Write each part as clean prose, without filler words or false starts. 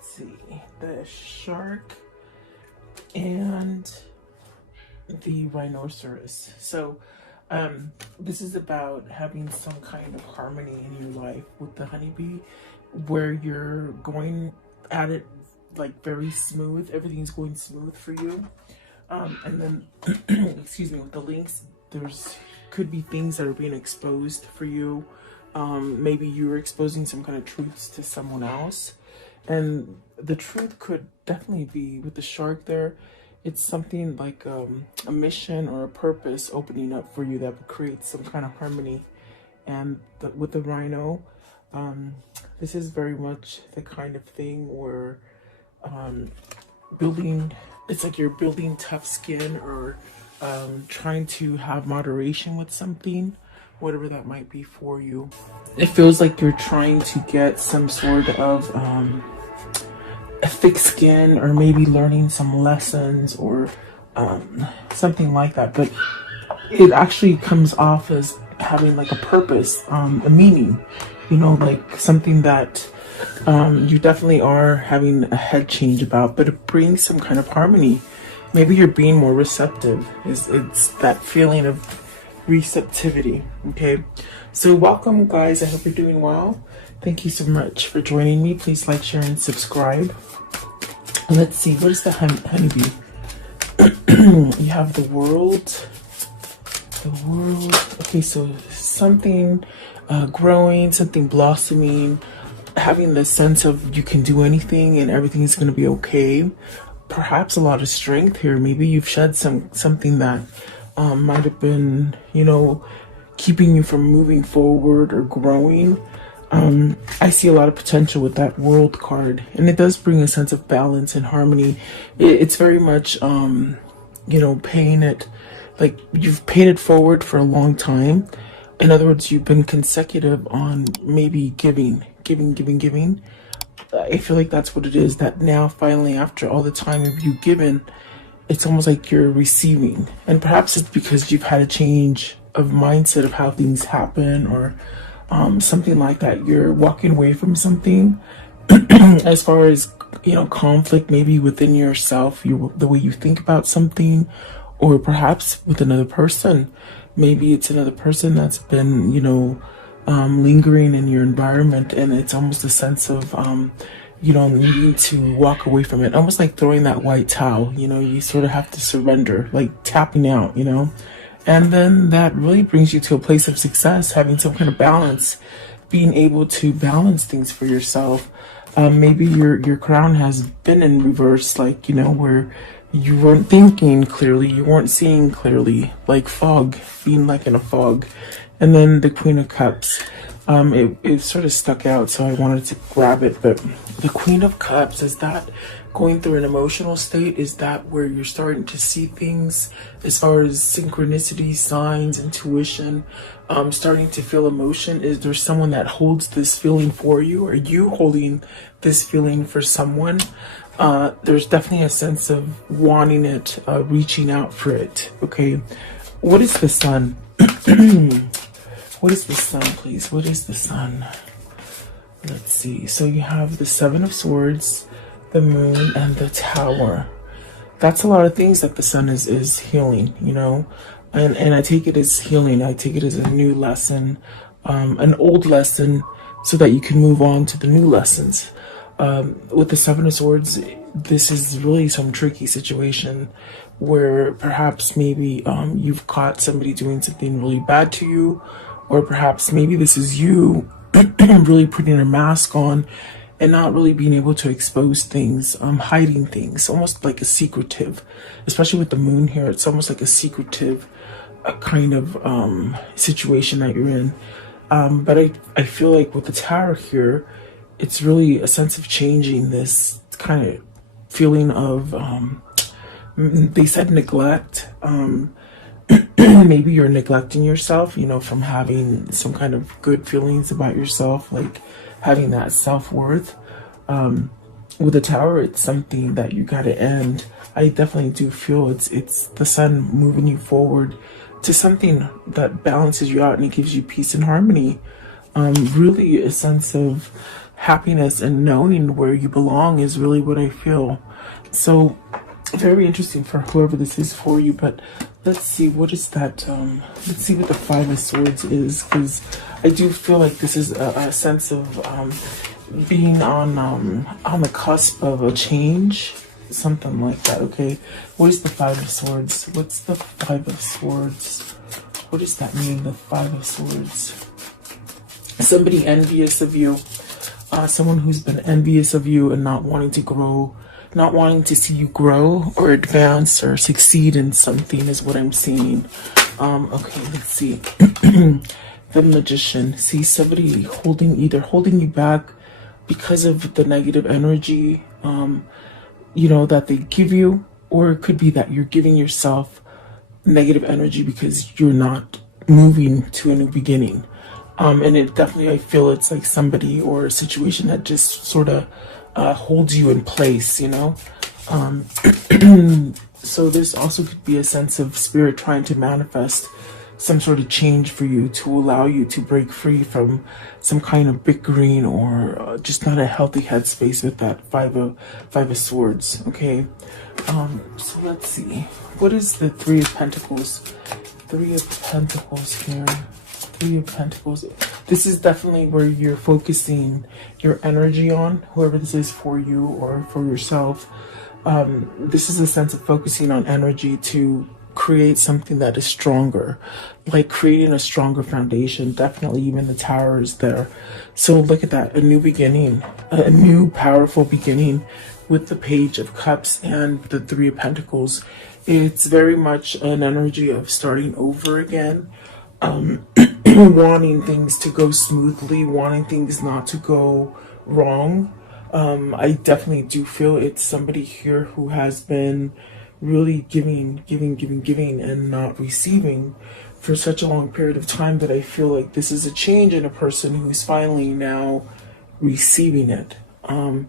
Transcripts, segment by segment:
let's see, the shark and the rhinoceros. So this is about having some kind of harmony in your life with the honeybee, where you're going at it like very smooth. Everything's going smooth for you. And then, excuse me, with the lynx, there's could be things that are being exposed for you. Maybe you're exposing some kind of truths to someone else. And the truth could definitely be with the shark there. It's something like a mission or a purpose opening up for you that would create some kind of harmony. And with the rhino, this is very much the kind of thing where it's like you're building tough skin, or trying to have moderation with something, whatever that might be for you. It feels like you're trying to get some sort of a thick skin, or maybe learning some lessons, or something like that. But it actually comes off as having like a purpose, a meaning, you know, like something that you definitely are having a head change about, but it brings some kind of harmony. Maybe you're being more receptive. It's that feeling of receptivity. Okay, so welcome guys, I hope you're doing well. Thank you so much for joining me. Please like, share, and subscribe. Let's see, what is the honeybee? You have the world. Okay, so something growing, something blossoming, having the sense of you can do anything and everything is going to be okay. Perhaps a lot of strength here. Maybe you've shed something that might have been, you know, keeping you from moving forward or growing. I see a lot of potential with that world card, and it does bring a sense of balance and harmony. It's very much, you know, paying it, like you've paid it forward for a long time. In other words, you've been consecutive on maybe giving. I feel like that's what it is, that now finally, after all the time of you given, it's almost like you're receiving. And perhaps it's because you've had a change of mindset of how things happen, or something like that. You're walking away from something as far as, you know, conflict maybe within yourself, the way you think about something, or perhaps with another person. Maybe it's another person that's been, you know, lingering in your environment, and it's almost a sense of you know, needing to walk away from it, almost like throwing that white towel. You know, you sort of have to surrender, like tapping out, you know. And then that really brings you to a place of success, having some kind of balance, being able to balance things for yourself. Maybe your crown has been in reverse, like, you know, where you weren't thinking clearly, you weren't seeing clearly, like fog, being like in a fog. And then the Queen of Cups, it sort of stuck out, so I wanted to grab it. But the Queen of Cups, is that going through an emotional state? Is that where you're starting to see things as far as synchronicity, signs, intuition, starting to feel emotion? Is there someone that holds this feeling for you? Are you holding this feeling for someone? There's definitely a sense of wanting it, reaching out for it. Okay, what is the Sun? What is the Sun, please? What is the Sun? Let's see. So you have the Seven of Swords, the Moon, and the Tower. That's a lot of things that the Sun is healing, you know. And I take it as healing. I take it as a new lesson, an old lesson, so that you can move on to the new lessons. With the Seven of Swords, this is really some tricky situation where perhaps maybe you've caught somebody doing something really bad to you, or perhaps maybe this is you really putting a mask on and not really being able to expose things, hiding things, almost like a secretive, especially with the Moon here. It's almost like a secretive kind of situation that you're in. But I feel like with the Tower here, it's really a sense of changing this kind of feeling of, they said neglect. Maybe you're neglecting yourself, you know, from having some kind of good feelings about yourself, like having that self-worth. With the Tower, it's something that you got to end. I definitely do feel it's the Sun moving you forward to something that balances you out and it gives you peace and harmony. Really a sense of happiness and knowing where you belong is really what I feel. So very interesting for whoever this is for you. But let's see, what is that? Let's see what the Five of Swords is, because I do feel like this is a sense of being on the cusp of a change, something like that. Okay, what is the Five of Swords? What's the Five of Swords? What does that mean, the Five of Swords? Somebody envious of you, someone who's been envious of you and not wanting to grow, not wanting to see you grow or advance or succeed in something is what I'm seeing. Okay, let's see. The Magician. See, somebody either holding you back because of the negative energy, that they give you, or it could be that you're giving yourself negative energy because you're not moving to a new beginning. And it definitely, I feel it's like somebody or a situation that just sort of holds you in place, So this also could be a sense of spirit trying to manifest some sort of change for you to allow you to break free from some kind of bickering or just not a healthy headspace with that Five of Swords. Okay, so let's see. What is the Three of Pentacles? Three of Pentacles here. Three of Pentacles. This is definitely where you're focusing your energy on, whoever this is for you or for yourself. This is a sense of focusing on energy to create something that is stronger, like creating a stronger foundation. Definitely even the Tower is there. So look at that, a new beginning, a new powerful beginning with the Page of Cups and the Three of Pentacles. It's very much an energy of starting over again, wanting things to go smoothly, wanting things not to go wrong. I definitely do feel it's somebody here who has been really giving and not receiving for such a long period of time, that I feel like this is a change in a person who's finally now receiving it, and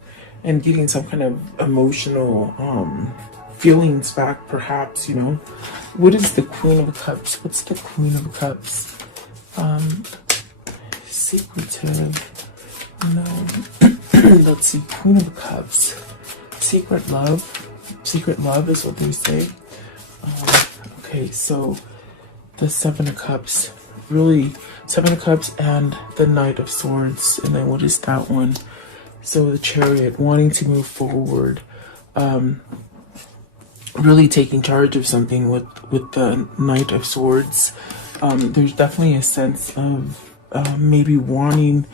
getting some kind of emotional feelings back, perhaps. What is the Queen of Cups? What's the Queen of Cups? Secretive. No. Let's see. Queen of Cups. Secret love. Secret love is what they say. Okay, so the Seven of Cups. Really, Seven of Cups and the Knight of Swords. And then what is that one? So the Chariot, wanting to move forward. Really taking charge of something with the Knight of Swords. There's definitely a sense of maybe wanting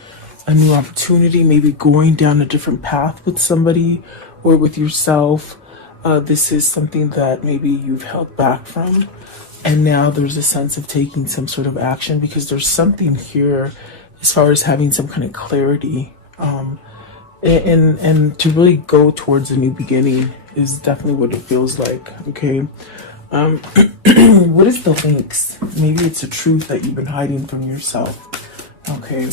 a new opportunity, maybe going down a different path with somebody or with yourself. This is something that maybe you've held back from, and now there's a sense of taking some sort of action, because there's something here as far as having some kind of clarity, and to really go towards a new beginning is definitely what it feels like. Okay. What is the links? Maybe it's a truth that you've been hiding from yourself. Okay,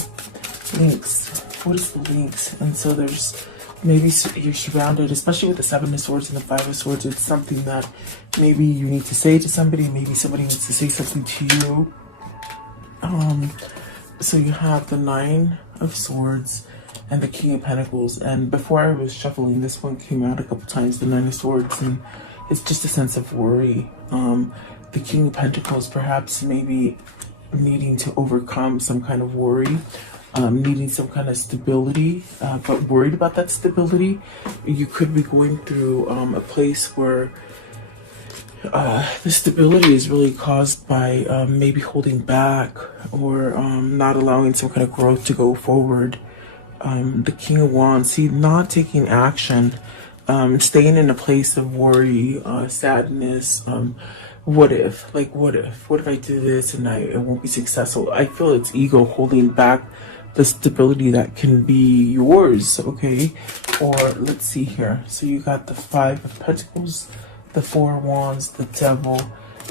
links. What is the links? And so there's maybe you're surrounded, especially with the Seven of Swords and the Five of Swords. It's something that maybe you need to say to somebody. Maybe somebody needs to say something to you. So you have the Nine of Swords and the King of Pentacles. And before I was shuffling, this one came out a couple times, the Nine of Swords, and it's just a sense of worry. The King of Pentacles, perhaps maybe needing to overcome some kind of worry, needing some kind of stability, but worried about that stability. You could be going through a place where the stability is really caused by maybe holding back or not allowing some kind of growth to go forward. The King of Wands, see, not taking action, staying in a place of worry, sadness. What if I do this and I won't be successful? I feel it's ego holding back the stability that can be yours. Okay, or let's see here. So you got the Five of Pentacles, the Four of Wands, the Devil,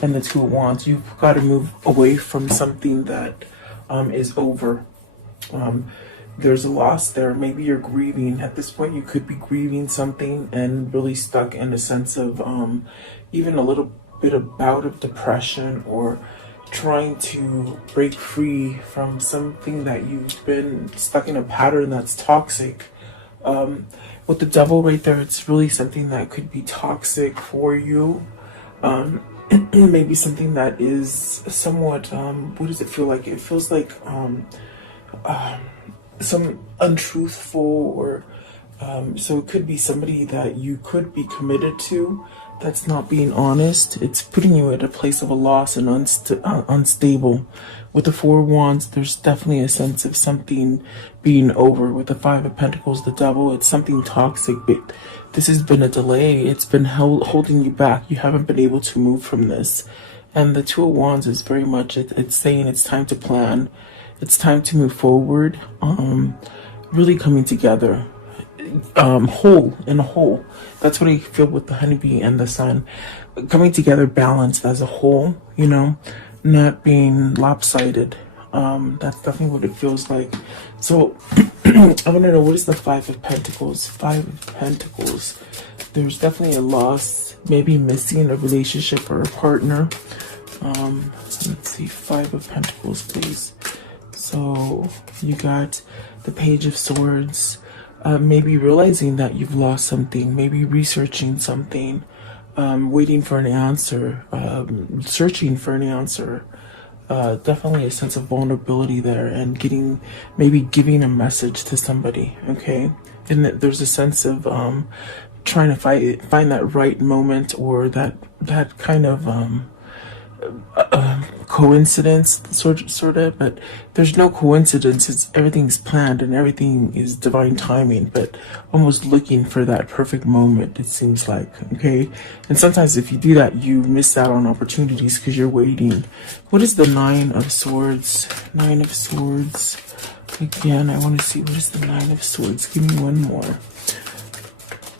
and the Two of Wands. You've got to move away from something that is over. There's a loss there. Maybe you're grieving. At this point, you could be grieving something and really stuck in a sense of even a little bit of bout of depression, or trying to break free from something that you've been stuck in a pattern that's toxic. With the devil right there, it's really something that could be toxic for you. Maybe something that is somewhat, what does it feel like? It feels like some untruthful, or so it could be somebody that you could be committed to that's not being honest. It's putting you at a place of a loss and unstable. With the Four of Wands, there's definitely a sense of something being over. With the Five of Pentacles, the devil, it's something toxic, but this has been a delay. It's been holding you back. You haven't been able to move from this. And the Two of Wands is very much, it's saying it's time to plan. It's time to move forward. Really coming together. Whole in a whole. That's what I feel with the honeybee and the sun. Coming together balanced as a whole, you know, not being lopsided. That's definitely what it feels like. So I want to know, what is the Five of Pentacles? Five of Pentacles. There's definitely a loss, maybe missing a relationship or a partner. Let's see, Five of Pentacles, please. So you got the Page of Swords. Maybe realizing that you've lost something, maybe researching something, waiting for an answer, searching for an answer. Definitely a sense of vulnerability there, and maybe giving a message to somebody, okay? And there's a sense of trying to find that right moment, or that kind of coincidence, sort of, but there's no coincidence. Everything's planned and everything is divine timing, but almost looking for that perfect moment, it seems like, okay? And sometimes if you do that, you miss out on opportunities because you're waiting. What is the Nine of Swords? Nine of Swords. Again, I want to see, what is the Nine of Swords? Give me one more.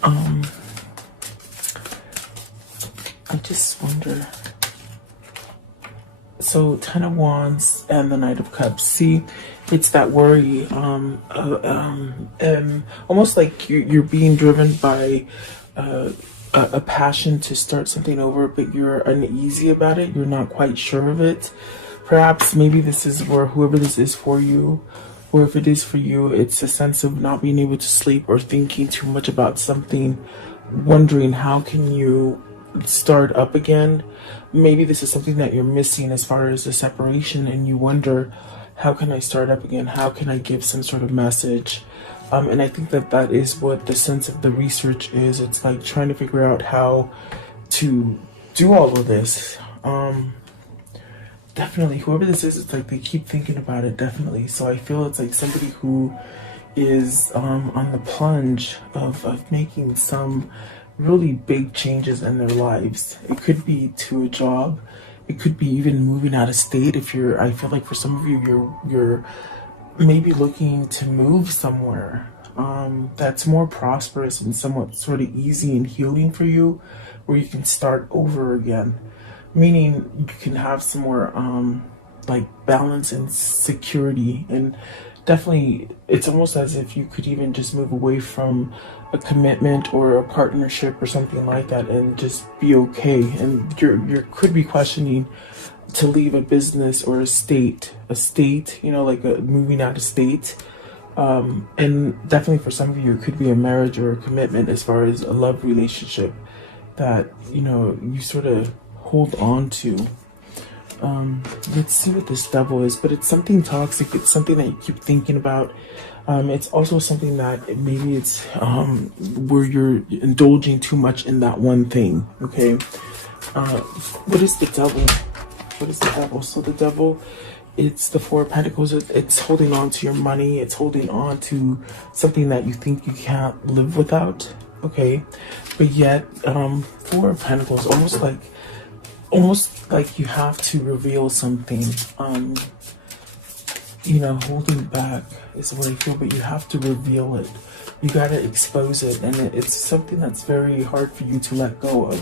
I just wonder. So, Ten of Wands and the Knight of Cups. See, it's that worry. Almost like you're being driven by a passion to start something over, but you're uneasy about it. You're not quite sure of it. Perhaps, maybe this is where whoever this is for you, or if it is for you, it's a sense of not being able to sleep or thinking too much about something, wondering how can you start up again. Maybe this is something that you're missing as far as the separation, and you wonder, how can I start up again? How can I give some sort of message? And I think that is what the sense of the research is. It's like trying to figure out how to do all of this. Definitely, whoever this is, it's like they keep thinking about it, definitely. So I feel it's like somebody who is on the plunge of making some really big changes in their lives. It could be to a job. It could be even moving out of state. I feel like for some of you, you're maybe looking to move somewhere that's more prosperous and somewhat sort of easy and healing for you, where you can start over again. Meaning you can have some more like balance and security, and definitely it's almost as if you could even just move away from a commitment or a partnership or something like that and just be okay. And you could be questioning to leave a business or a state, you know, like moving out of state. And definitely for some of you, it could be a marriage or a commitment as far as a love relationship that, you know, you sort of hold on to. Let's see what this devil is, but it's something toxic. It's something that you keep thinking about. It's also something that maybe it's where you're indulging too much in that one thing, okay? What is the devil? What is the devil? So the devil, it's the Four of Pentacles. It's holding on to your money. It's holding on to something that you think you can't live without, okay? But yet, Four of Pentacles, almost like you have to reveal something. You know, holding back is what I feel, but you have to reveal it. You gotta expose it, and it's something that's very hard for you to let go of.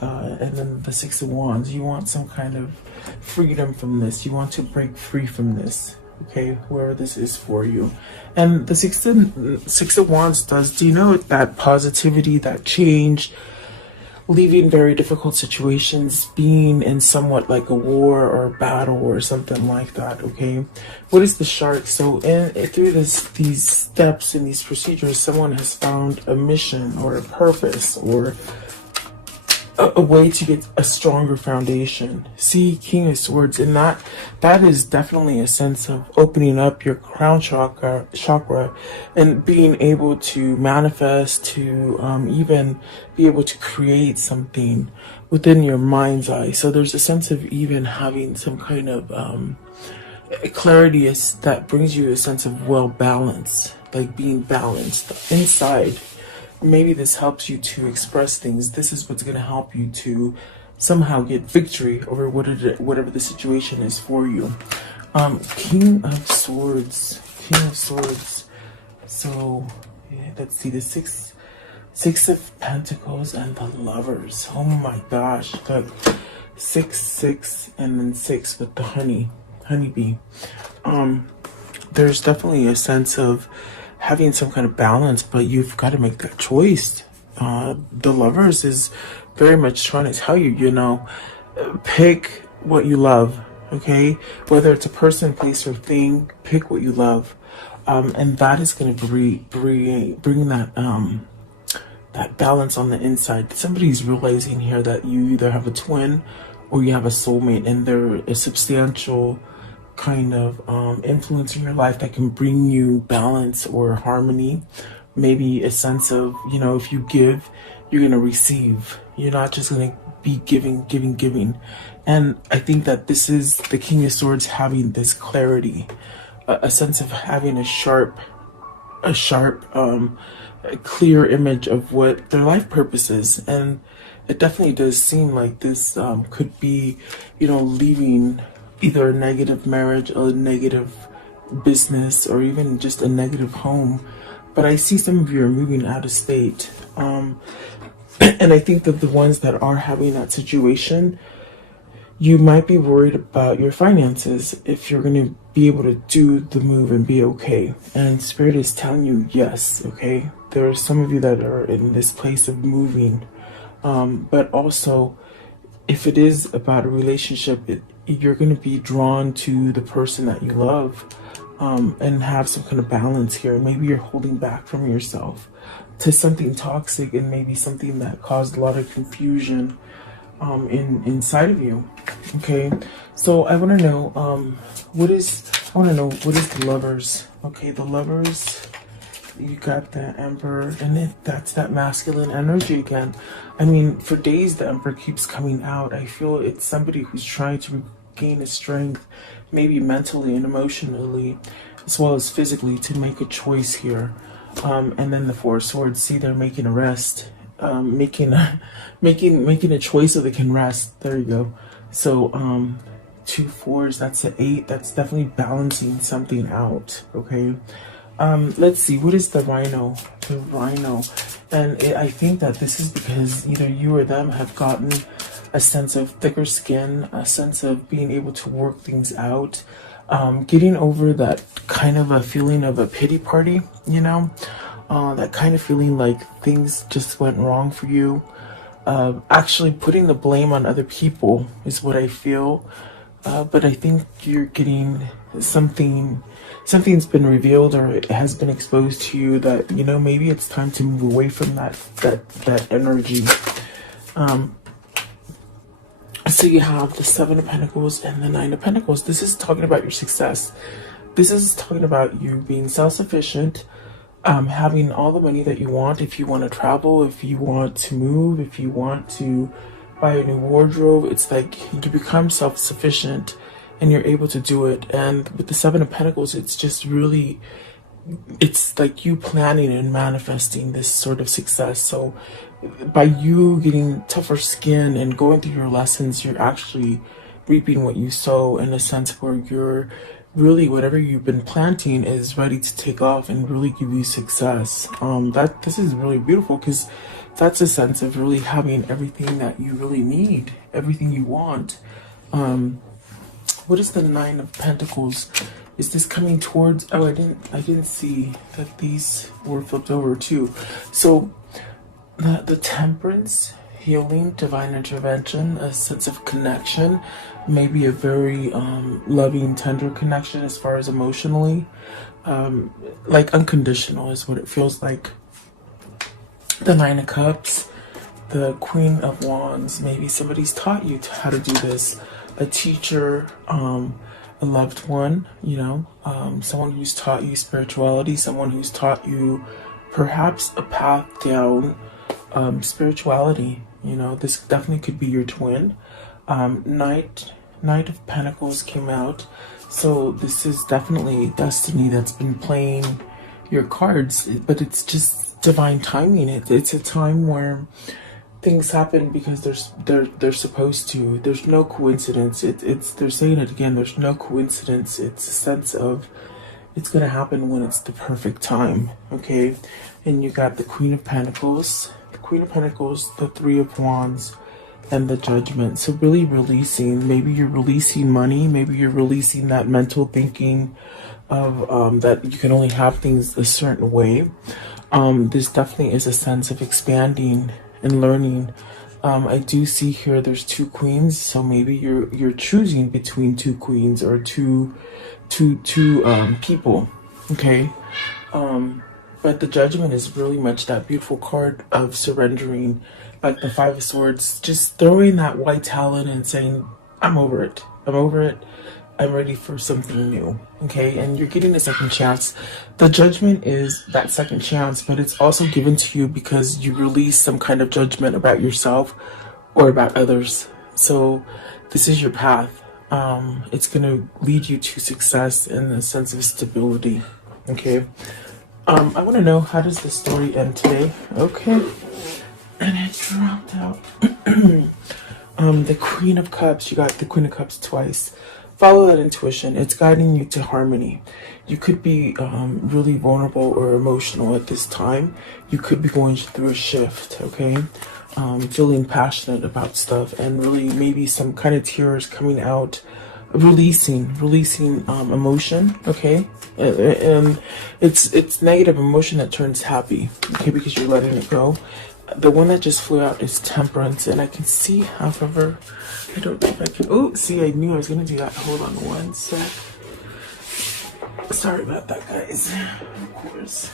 And then the Six of Wands, you want some kind of freedom from this. You want to break free from this, okay, whoever this is for you. And the Six of Wands does, do you know that positivity, that change, leaving very difficult situations, being in somewhat like a war or a battle or something like that. Okay, what is the shark? So through these steps and these procedures, someone has found a mission or a purpose or a way to get a stronger foundation. See, King of Swords, and that is definitely a sense of opening up your crown chakra and being able to manifest, to even be able to create something within your mind's eye. So there's a sense of even having some kind of clarity that brings you a sense of well balance, like being balanced inside. Maybe this helps you to express things. This is what's going to help you to somehow get victory over whatever the situation is for you. King of Swords. King of Swords. So, yeah, let's see. The Six of Pentacles and the Lovers. Oh my gosh. Look. 6, and then 6 with the honeybee. There's definitely a sense of having some kind of balance, but you've got to make that choice. The Lovers is very much trying to tell you, you know, pick what you love, okay? Whether it's a person, place, or thing, pick what you love. And that is going to bring that balance on the inside. Somebody's realizing here that you either have a twin or you have a soulmate, and they're a substantial kind of influence in your life that can bring you balance or harmony. Maybe a sense of, you know, if you give, you're going to receive. You're not just going to be giving. And I think that this is the King of Swords having this clarity, a sense of having a sharp, clear image of what their life purpose is. And it definitely does seem like this could be, you know, leaving either a negative marriage, a negative business, or even just a negative home. But I see some of you are moving out of state. And I think that the ones that are having that situation, you might be worried about your finances, if you're going to be able to do the move and be okay. And Spirit is telling you yes, okay? There are some of you that are in this place of moving. But also, if it is about a relationship, you're going to be drawn to the person that you love, and have some kind of balance here. Maybe you're holding back from yourself to something toxic, and maybe something that caused a lot of confusion inside of you. Okay, so I want to know what is the Lovers. Okay, the Lovers, you got the Emperor, and that's that masculine energy again. I mean, for days the Emperor keeps coming out. I feel it's somebody who's trying to gain a strength, maybe mentally and emotionally, as well as physically, to make a choice here. And then the Four of Swords, see, they're making a rest, making a choice so they can rest. There you go. So 2 4s, that's an 8. That's definitely balancing something out. Okay. Let's see, what is the Rhino? The Rhino. And I think that this is because either you or them have gotten a sense of thicker skin, a sense of being able to work things out, getting over that kind of a feeling of a pity party, you know, that kind of feeling like things just went wrong for you. Actually putting the blame on other people is what I feel. But I think you're getting something's been revealed, or it has been exposed to you, that, you know, maybe it's time to move away from that energy. So you have the 7 of Pentacles and the 9 of Pentacles. This is talking about your success. This is talking about you being self-sufficient, having all the money that you want. If you want to travel, if you want to move, if you want to buy a new wardrobe, it's like you become self-sufficient and you're able to do it. And with the 7 of Pentacles, it's just really, it's like you planning and manifesting this sort of success. So by you getting tougher skin and going through your lessons, you're actually reaping what you sow, in a sense where you're really, whatever you've been planting is ready to take off and really give you success. This is really beautiful, because that's a sense of really having everything that you really need, everything you want. What is the 9 of Pentacles? Is this coming towards, oh, I didn't see that these were flipped over too. So the Temperance, healing, divine intervention, a sense of connection, maybe a very loving, tender connection as far as emotionally. Like unconditional is what it feels like. The Nine of Cups, the Queen of Wands, maybe somebody's taught you how to do this. A teacher, a loved one, you know, someone who's taught you spirituality, someone who's taught you perhaps a path down spirituality. You know, this definitely could be your twin. Knight of Pentacles came out. So this is definitely destiny that's been playing your cards, but it's just divine timing. It's a time where things happen because they're supposed to. There's no coincidence. They're saying it again. There's no coincidence. It's a sense of it's gonna happen when it's the perfect time. Okay, and you got the Queen of Pentacles, the Three of Wands, and the Judgment. So really releasing. Maybe you're releasing money. Maybe you're releasing that mental thinking of that you can only have things a certain way. This definitely is a sense of expanding and learning. I do see here there's two queens, so maybe you're choosing between two queens or two people. Okay, but the Judgment is really much that beautiful card of surrendering, like the Five of Swords, just throwing that white talon and saying, I'm over it, I'm ready for something new. Okay, and you're getting a second chance. The Judgment is that second chance, but it's also given to you because you release some kind of judgment about yourself or about others. So this is your path. It's gonna lead you to success and a sense of stability. Okay, I want to know, how does the story end today? Okay, and it dropped out. The Queen of Cups. You got the Queen of Cups twice. Follow that intuition. It's guiding you to harmony. You could be really vulnerable or emotional at this time. You could be going through a shift, okay? Feeling passionate about stuff and really maybe some kind of tears coming out, releasing emotion, okay? And it's negative emotion that turns happy, okay, because you're letting it go. The one that just flew out is Temperance, and I can see, however, I don't know if I can. Oh, see, I knew I was gonna do that. Hold on one sec. Sorry about that, guys. Of course.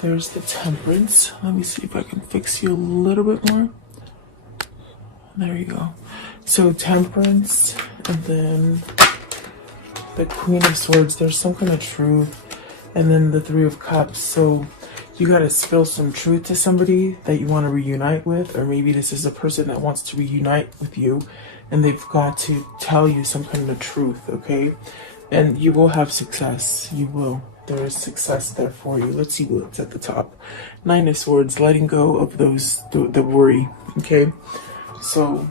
There's the Temperance. Let me see if I can fix you a little bit more. There you go. So Temperance, and then the Queen of Swords. There's some kind of truth, and then the Three of Cups. So you gotta spill some truth to somebody that you want to reunite with, or maybe this is a person that wants to reunite with you, and they've got to tell you some kind of truth, okay? And you will have success. You will. There is success there for you. Let's see what's at the top. Nine of Swords, letting go of those, the worry, okay? So,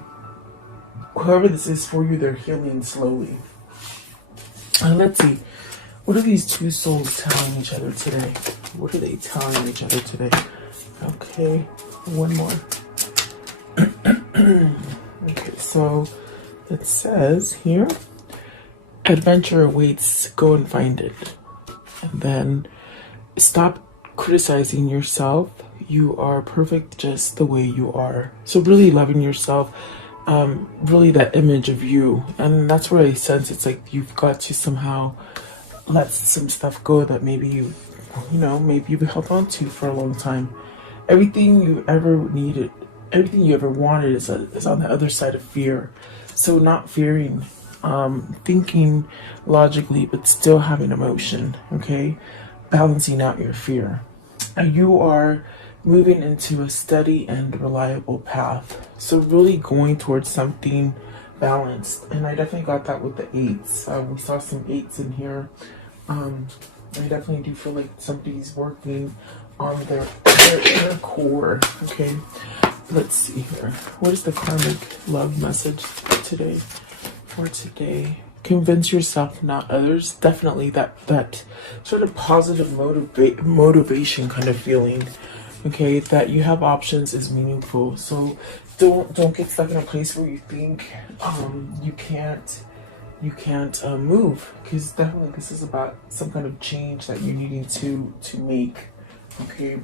whoever this is for you, they're healing slowly. Let's see. What are these two souls telling each other today? What are they telling each other today? Okay, one more. Okay, so it says here, adventure awaits, go and find it. And then stop criticizing yourself. You are perfect just the way you are. So really loving yourself, really that image of you. And that's where I sense it's like you've got to somehow let some stuff go that maybe maybe you've held on to for a long time. Everything you ever needed, everything you ever wanted is on the other side of fear. So not fearing, thinking logically, but still having emotion, okay? Balancing out your fear. You are moving into a steady and reliable path. So really going towards something balanced. And I definitely got that with the eights. We saw some eights in here. I definitely do feel like somebody's working on their core, okay? Let's see here. What is the karmic love message today? For today, convince yourself, not others. Definitely that sort of positive motivation kind of feeling, okay? That you have options is meaningful. So don't get stuck in a place where you think you can't move, because definitely this is about some kind of change that you're needing to make, okay?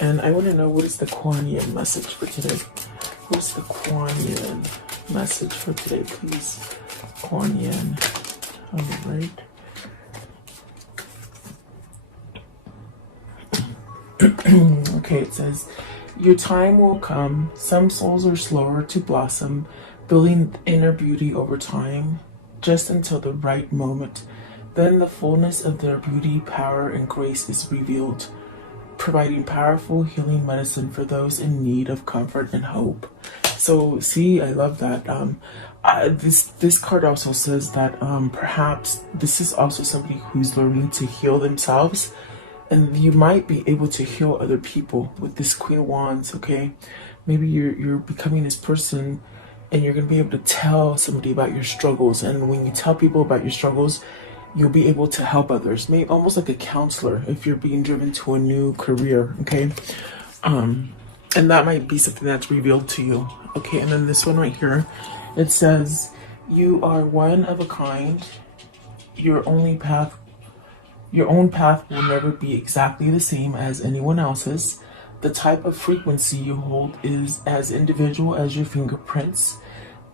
And I want to know, what is the Kuan Yin message for today? What's the Kuan Yin message for today, please? Kuan Yin. All right. Okay, it says, your time will come. Some souls are slower to blossom, building inner beauty over time, just until the right moment. Then the fullness of their beauty, power, and grace is revealed, providing powerful healing medicine for those in need of comfort and hope. So, see, I love that. This card also says that perhaps this is also somebody who's learning to heal themselves, and you might be able to heal other people with this Queen of Wands. Okay, maybe you're becoming this person, and you're gonna be able to tell somebody about your struggles. And when you tell people about your struggles, you'll be able to help others. Maybe almost like a counselor if you're being driven to a new career. Okay, and that might be something that's revealed to you. Okay, and then this one right here, it says, you are one of a kind. Your own path will never be exactly the same as anyone else's. The type of frequency you hold is as individual as your fingerprints.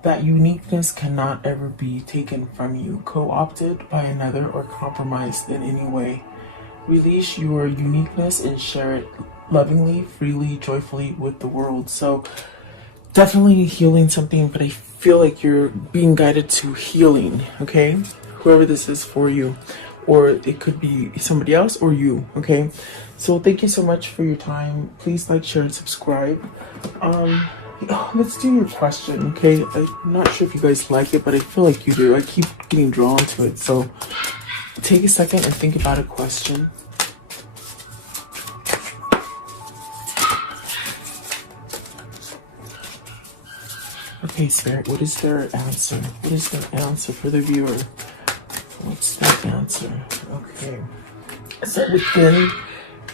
That uniqueness cannot ever be taken from you, co-opted by another, or compromised in any way. Release your uniqueness and share it lovingly, freely, joyfully with the world. So definitely healing something, but I feel like you're being guided to healing, okay? Whoever this is for you, or it could be somebody else or you, okay? So thank you so much for your time. Please like, share, and subscribe. Let's do your question, okay? I'm not sure if you guys like it, but I feel like you do. I keep getting drawn to it. So take a second and think about a question. Okay, Spirit, what is their answer? What is their answer for the viewer? What's their answer? Okay. So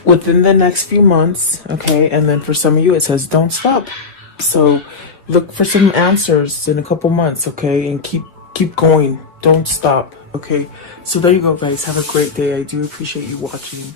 within the next few months, okay, and then for some of you it says don't stop. So look for some answers in a couple months, okay, and keep going. Don't stop, okay? So there you go, guys. Have a great day. I do appreciate you watching.